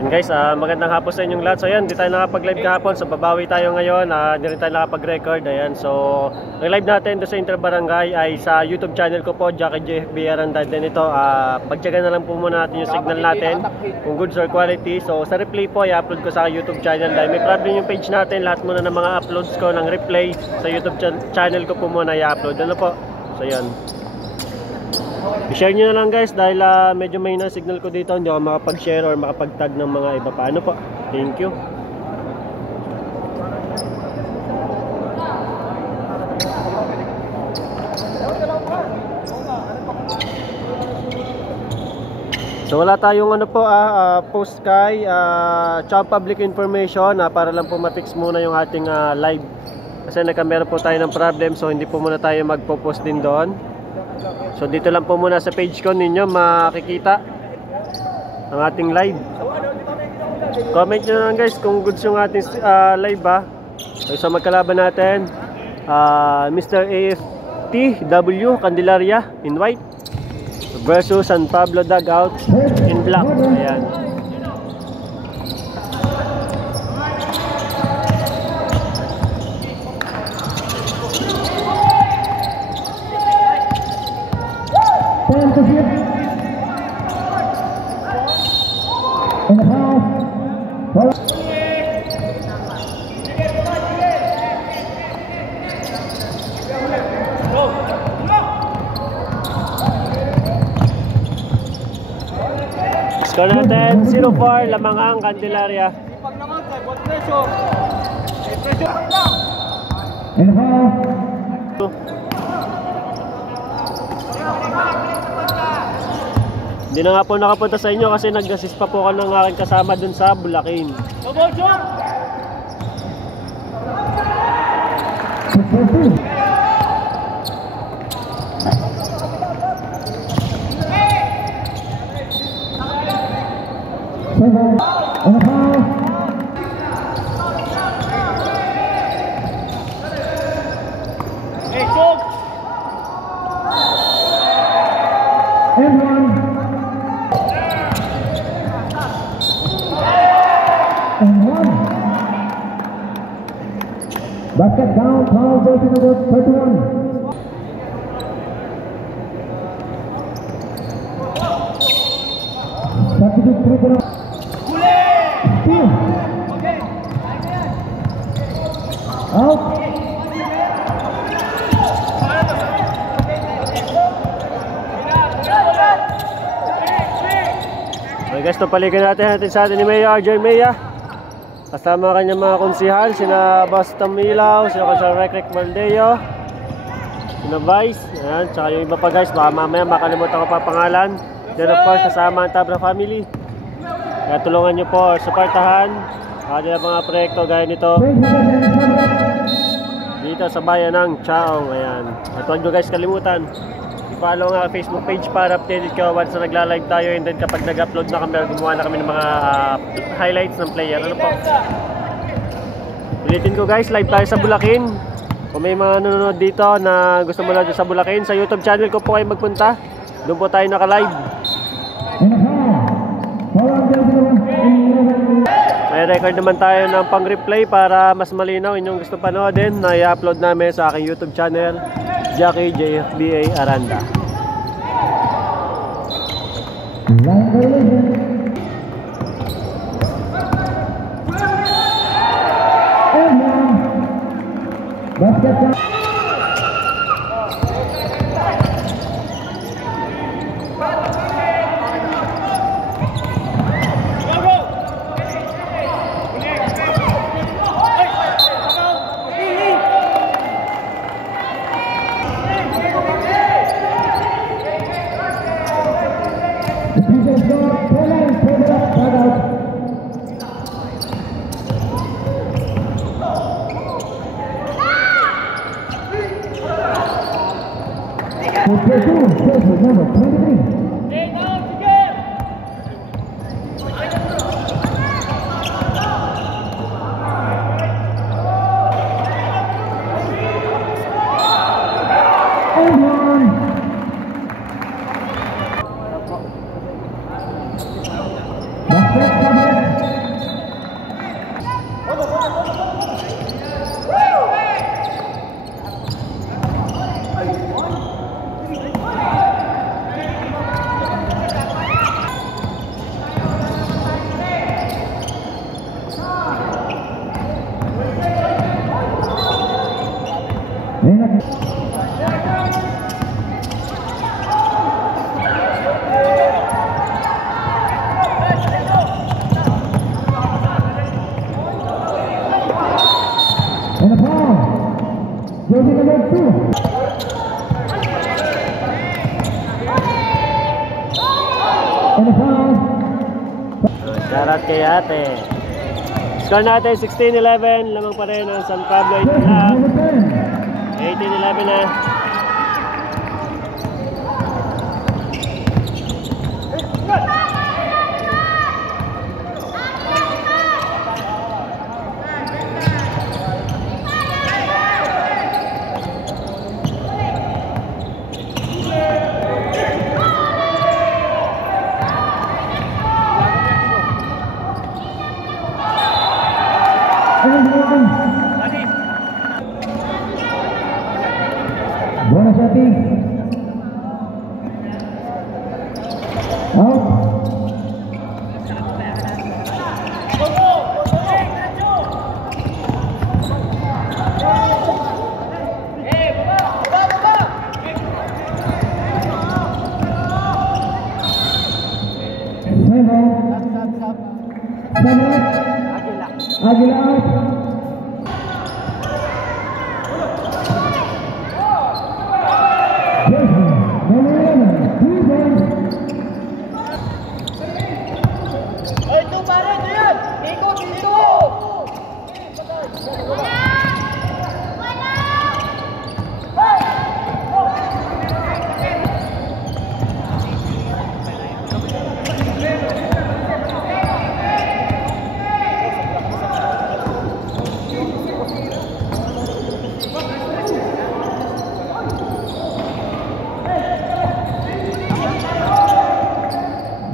So guys, magandang hapon sa inyong lahat. So ayan, di tayo nakapag-live kahapon. So babawi tayo ngayon. Di rin tayo nakapag-record. Ayan, so ang live natin doon sa Interbarangay ay sa YouTube channel ko po, Jackie JFB Aranda. Then ito, pagtyagan na lang po muna natin yung signal natin kung goods or quality. So sa replay po, i-upload ko sa YouTube channel. Dahil may problem yung page natin, lahat muna ng mga uploads ko ng replay sa YouTube channel ko po muna i-upload. Ano po? So ayan, i-share nyo na lang guys dahil medyo may na signal ko dito, hindi ako makapag-share or makapag-tag ng mga iba pa. Ano po? Thank you. So wala tayong ano po post kay tsaka public information para lang po ma-fix muna yung ating live kasi meron po tayo ng problem, so hindi po muna tayo magpo-post din doon. So dito lang po muna sa page ko ninyo makikita ang ating live. Comment nyo na lang guys kung goods yung ating live So sa magkalaban natin, Mr. AFTW Candelaria in white versus San Pablo Dugout in black. Ayan. Score natin 0-4, Lamangang Candelaria. Hindi na nga po nakapunta sa inyo kasi nag-assist pa po ako ng aking kasama dun sa Bulacan. Basket down, foul, jersey number 31. Substitute free throw. Steal. Out. Okay guys, napalikan natin sa atin ni Mayor Arjoy Maya. Kasama kanyang mga konsihal, sina Basta Milaw, sina Consal Recrec Maldeo, sina Vice, ayan, tsaka yung iba pa guys, baka mamaya makalimutan ko pa pangalan. Then of course, kasama ang Tabra family. Kaya tulungan nyo po, supportahan ang mga proyekto gaya nito dito sa bayan ng Chaong. Ayan. At huwag nyo guys kalimutan, i-follow nga Facebook page para updated kayo once na nagla-live tayo, and then kapag nag-upload na kami, gumawa na kami ng mga highlights ng player. Ano po? Ulitin ko guys, live tayo sa Bulacan. Kung may mga nanonood dito na gusto mo lang sa Bulacan, sa YouTube channel ko po kayo magpunta. Doon po tayo naka-live. May record naman tayo ng pang-replay para mas malinaw inyong gusto panoodin na i-upload namin sa aking YouTube channel, Jackie JFB Aranda. Number 23. Basket covered. And a foul. Jersey number 2. And a foul. Shoutout kay ate. Score natin 16-11. Lamang pa rin ang San Pablo Itlab. 18-11 na. Buona Shati. Out. Agila out.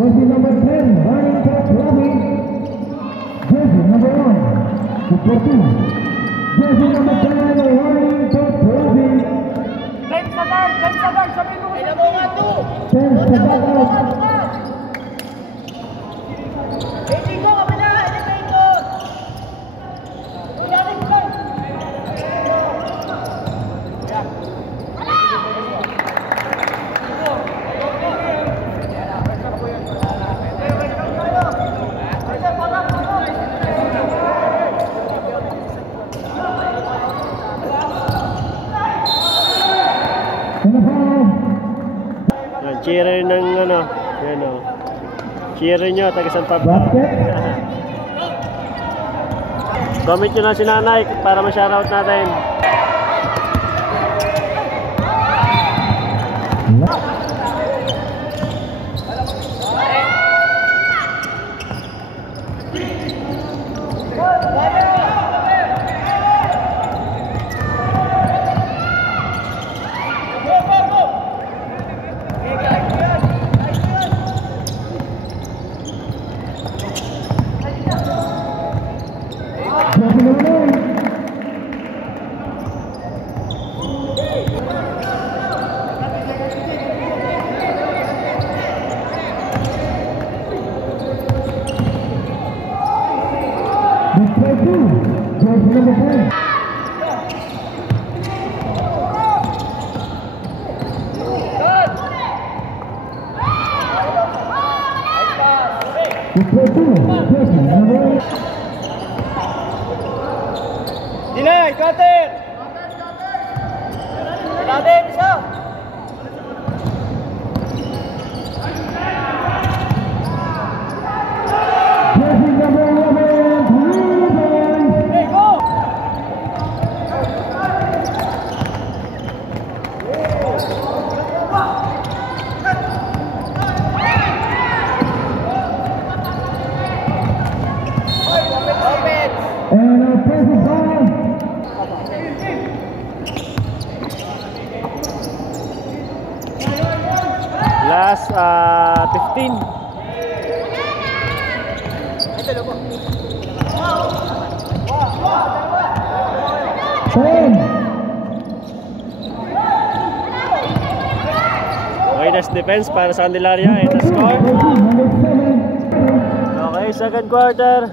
Jersey number 10, running for Clubbing. Jersey number 1, to 14. Jersey number 10, running for Clubbing. 10 sa guard, sabi mo. 10 sa guard. Cheerer ng ano, yan o. Cheerer nyo, taga San Pablo. Basket. Comment nyo na si nanay para ma-shoutout natin. Delay, cutter! Ilalim, isa! Hey, go! And a perfect ball. Last 15. Okay, that's defense para sa Candelaria and the score. Okay, second quarter.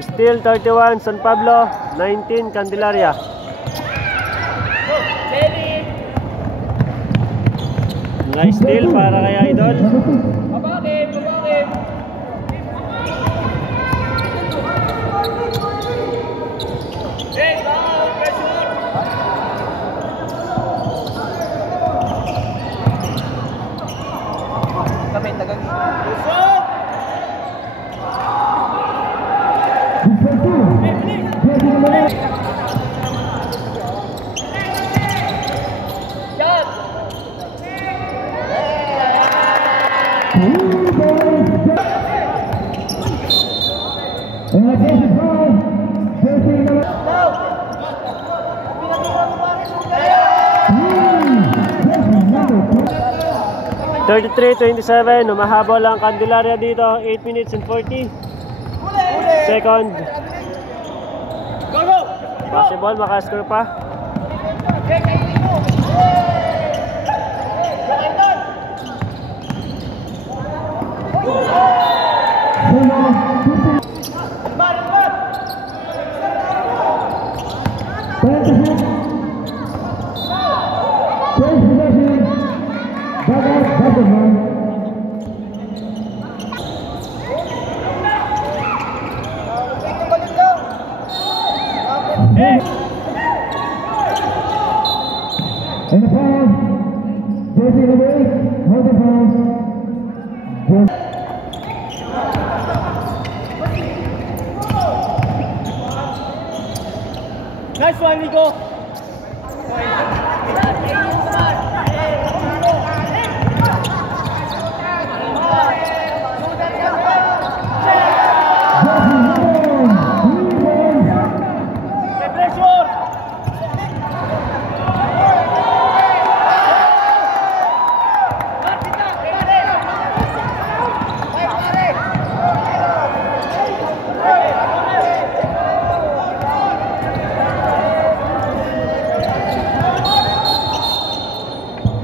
Still 31 San Pablo, 19 Candelaria. Nice steal para kay Idol. Thirty-three, 27, humahabol ang Candelaria dito, 8 minutes and 40 second. Possible, makascore pa. And the foul, jersey number 8, hold the foul. Nice one, Nico.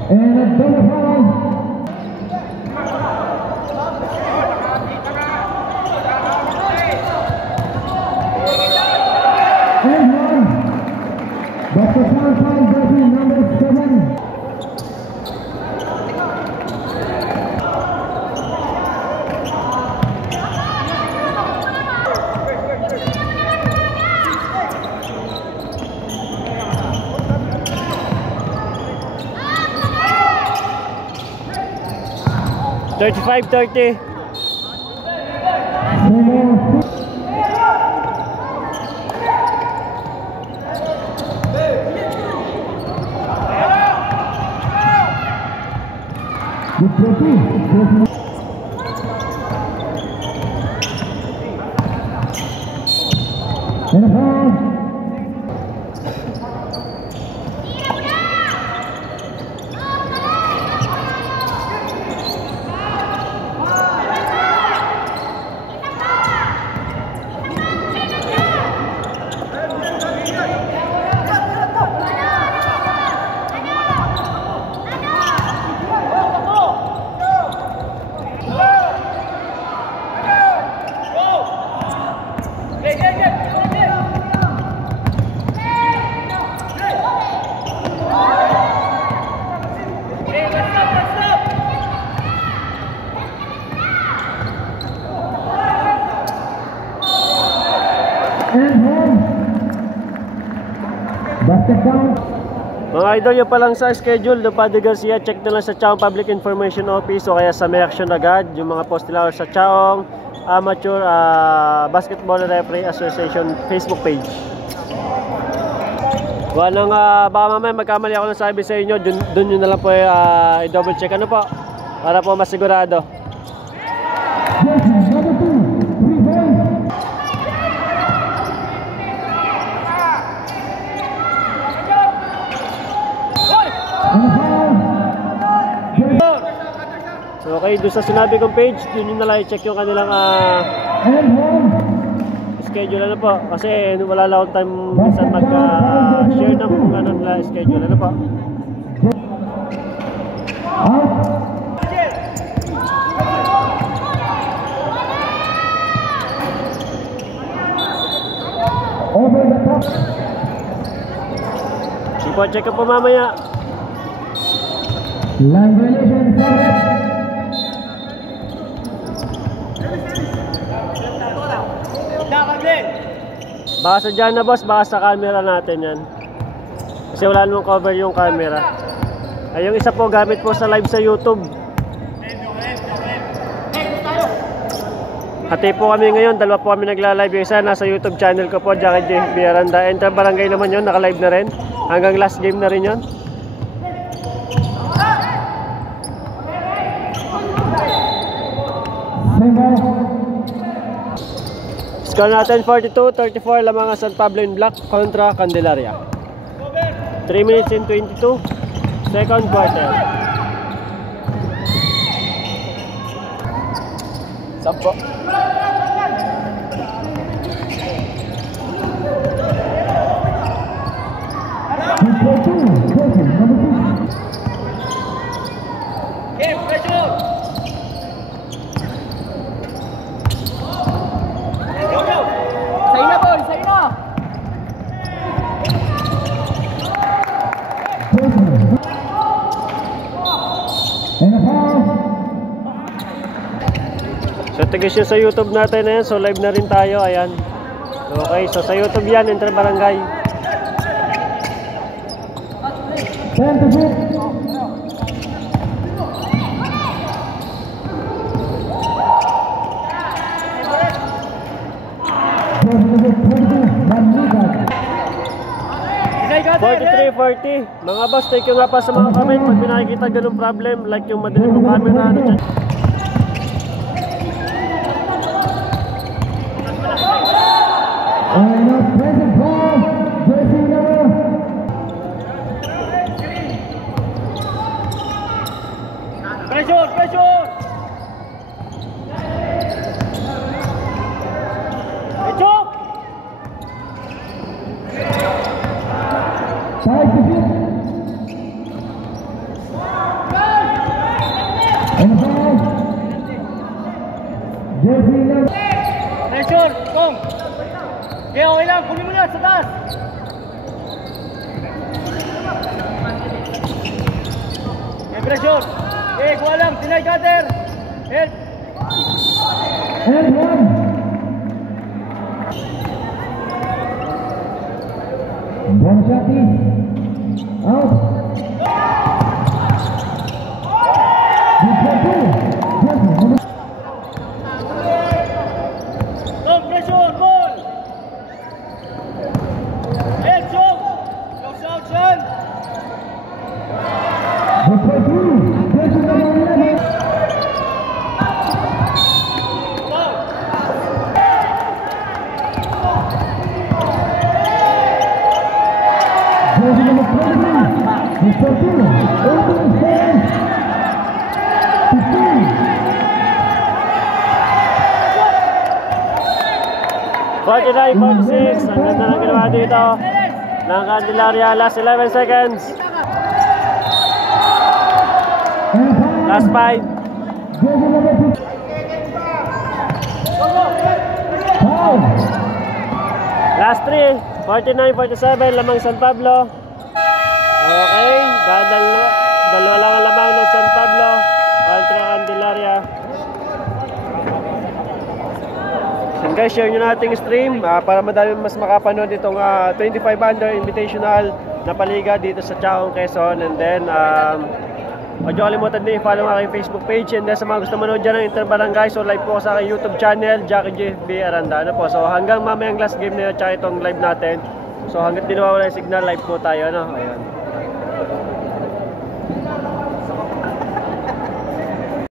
And a double foul. And one. That's the foul time, jersey number 7. Thirty-five, 30. And a foul. And home. Basket down. Mga idol, yun pa lang sa schedule. Padre Garcia, check na lang sa Chaong Public Information Office o kaya sa May Action agad. Yung mga post nila sa Chaong Amateur Basketball Referee Association Facebook page. Walang baka mamaya magkamali ako ng sabi sa inyo, dun yun na lang po i-double check ano po para po masigurado. Jersey number 2, 3 points. And a foul. So okay, doon sa sinabi kong page, dun yun na lang i-check yung kanilang And home. schedule ano po. Kasi wala lang akong time minsan mag-share ng kung ano nila schedule ano po. Over the top. Sige po, check ko po mamaya. Line violation, correct. Baka sa dyan na boss, baka sa camera natin yan. Kasi wala namang cover yung camera. Ay, yung isa po gamit po sa live sa YouTube. Hati po kami ngayon, dalawa po kami nagla-live. Yung isa nasa YouTube channel ko po, Jackie J. B. Aranda. Enter Barangay naman yun, naka-live na rin. Hanggang last game na rin yun. Score natin 42-34, lamang ang San Pablo in black kontra Candelaria. 3 minutes and 22 second quarter. Sampo. Game, pressure. Sa'yo na, boy, sa'yo na. And a foul. So tigis yun sa YouTube natin na yan. So live na rin tayo. Ayan. Okay. So sa YouTube yan. Enter Barangay. 10 to 6. Inay ka, 43-40. Mga boss, take yung nga pa sa mga comment. Pag pinakikita ganun problem. Like yung madilim ng camera. Ano dyan. And a present foul. Jersey number. pressure, pressure. Pressure. 5 to 6. And a foul. Jersey number. Pressure, Kong. Okay, okay lang. Kunin mo na sa taas. Okay, pressure. Okay, kuha lang. Tinay cutter. Help. And one. One shot is out. Good for two. Jersey number. Long pressure, ball. Head, shot. Close out, son. Good for two. Jersey number 11. Foul. Jersey number 23. Good for two. Open stand. 15. 49-46. Ang ganda ng ginawa dito ng Candelaria. Last 11 seconds. And a foul. Last 5. Jersey number 2. Foul. Last 3. 49-47. Lamang San Pablo. Okay. Dalawa lang ang lamang ng San Pablo kontra Candelaria. And guys, share nyo nating stream para madami mas makapanood itong 25 under invitational na paliga dito sa Chaong, Quezon. And then huwag nyo kalimutan din i-follow ang aking Facebook page. And then sa mga gusto manood dyan ng Inter Barangay, so live po sa aking YouTube channel, Jackie J. B. Aranda. Ano po? So hanggang mamayang last game na yun, tsaka itong live natin. So hanggang di nawawala yung signal, live po tayo. Ano? Ayun.